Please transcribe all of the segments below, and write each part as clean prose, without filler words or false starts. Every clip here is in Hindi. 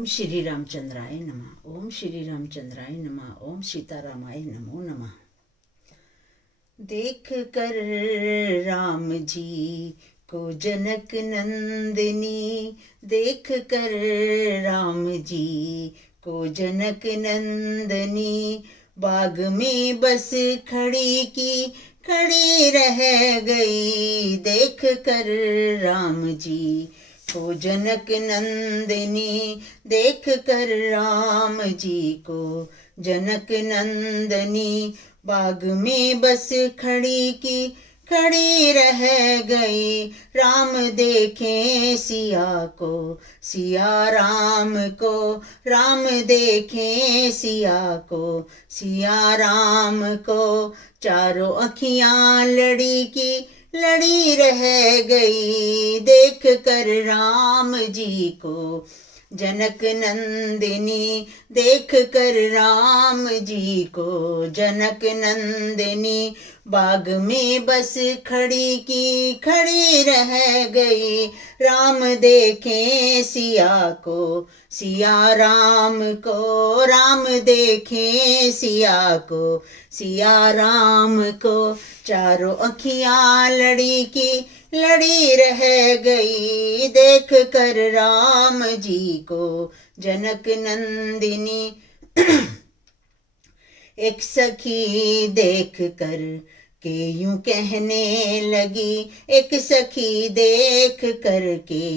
ओम श्री रामचंद्राय नमः। ओम श्री रामचंद्राय नमः। ओम सीतारामाय नमो नमः। देख कर राम जी को जनक नंदिनी, देख कर राम जी को जनक नंदिनी, बाग में बस खड़ी की खड़ी रह गई। देख कर राम जी को जनक नंदिनी, देख कर राम जी को जनक नंदिनी, बाग में बस खड़ी की खड़ी रह गई। राम देखे सिया को, सिया राम को, राम देखे सिया को, सिया राम को, चारों अखियां लड़ी की लड़ी रह गई। देख कर राम जी को जनक नंदिनी, देख कर राम जी को जनक नंदिनी, बाग में बस खड़ी की खड़ी रह गई। राम देखे सिया को, सिया राम को, राम देखे सिया को, सिया राम को, चारों अखियां लड़ी की लड़ी रह गई। देख कर राम जी को जनक नंदिनी। एक सखी देख कर के यूं कहने लगी, एक सखी देख कर के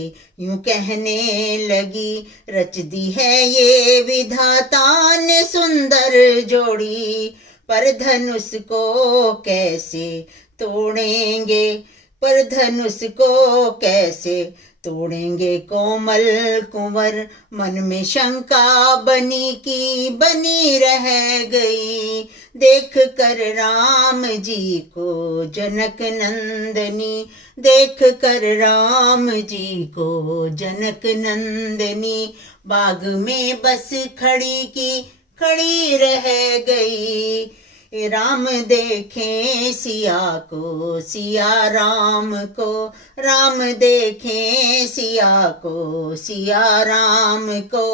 यूं कहने लगी, रच दी है ये विधाता ने सुंदर जोड़ी, पर धनुष को कैसे तोड़ेंगे, पर धनुष को कैसे तोड़ेंगे कोमल कुंवर। मन में शंका बनी की बनी रह गई। देख कर राम जी को जनक नंदिनी, देख कर राम जी को जनक नंदिनी, बाग में बस खड़ी की खड़ी रह गई। राम देखे सिया को, सिया राम को, राम देखे सिया को, सिया राम को,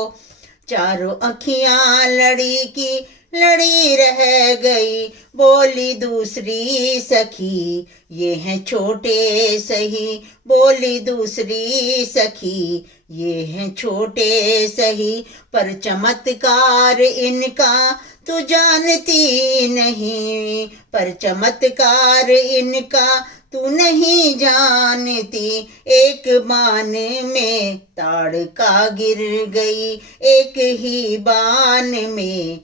चारों अखियां लड़ी की लड़ी रह गई। बोली दूसरी सखी ये हैं छोटे सही, बोली दूसरी सखी ये हैं छोटे सही, पर चमत्कार इनका तू जानती नहीं, पर चमत्कार इनका तू नहीं जानती। एक बाण में ताड़का गिर गई, एक ही बाण में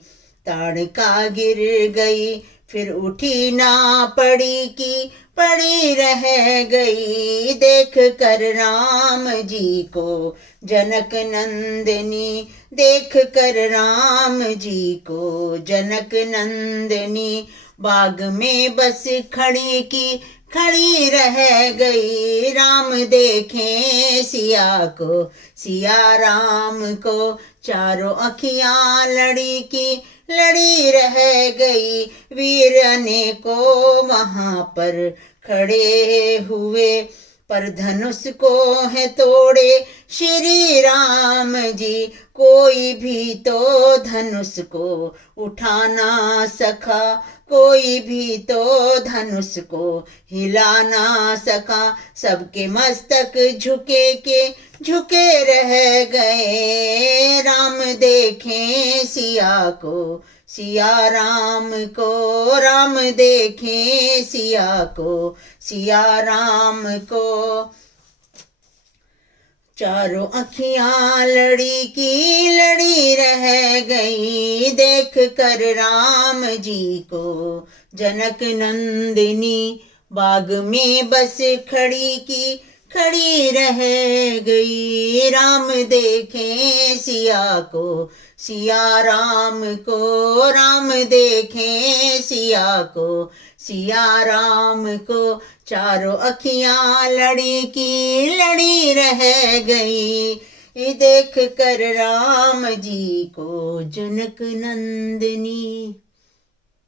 ताड़का गिर गई, फिर उठी ना पड़ी की पड़ी रह गई। देख कर राम जी को जनक नंदिनी, देख कर राम जी को जनक नंदिनी, बाग में बस खड़ी की खड़ी रह गई। राम देखे सिया को, सिया राम को, चारों अखियां लड़ी की लड़ी रह गई। वीर अनेकों वहां पर खड़े हुए, पर धनुष को है तोड़े श्री राम जी। कोई भी तो धनुष को उठा ना सका, कोई भी तो धनुष को हिला ना सका, सबके मस्तक झुके के झुके रह गए। राम देखे सिया को, सिया राम को, राम देखे सिया को, सिया राम को, चारों अखियां लड़ी की लड़ी रह गई। देख कर राम जी को जनक नंदिनी, बाग में बस खड़ी की खड़ी रह गई। राम देखे सिया को, सिया राम को, राम देखे सिया को, सिया राम को, चारों अखियां लड़ी की लड़ी रह गई। देख कर राम जी को जनक नंदिनी।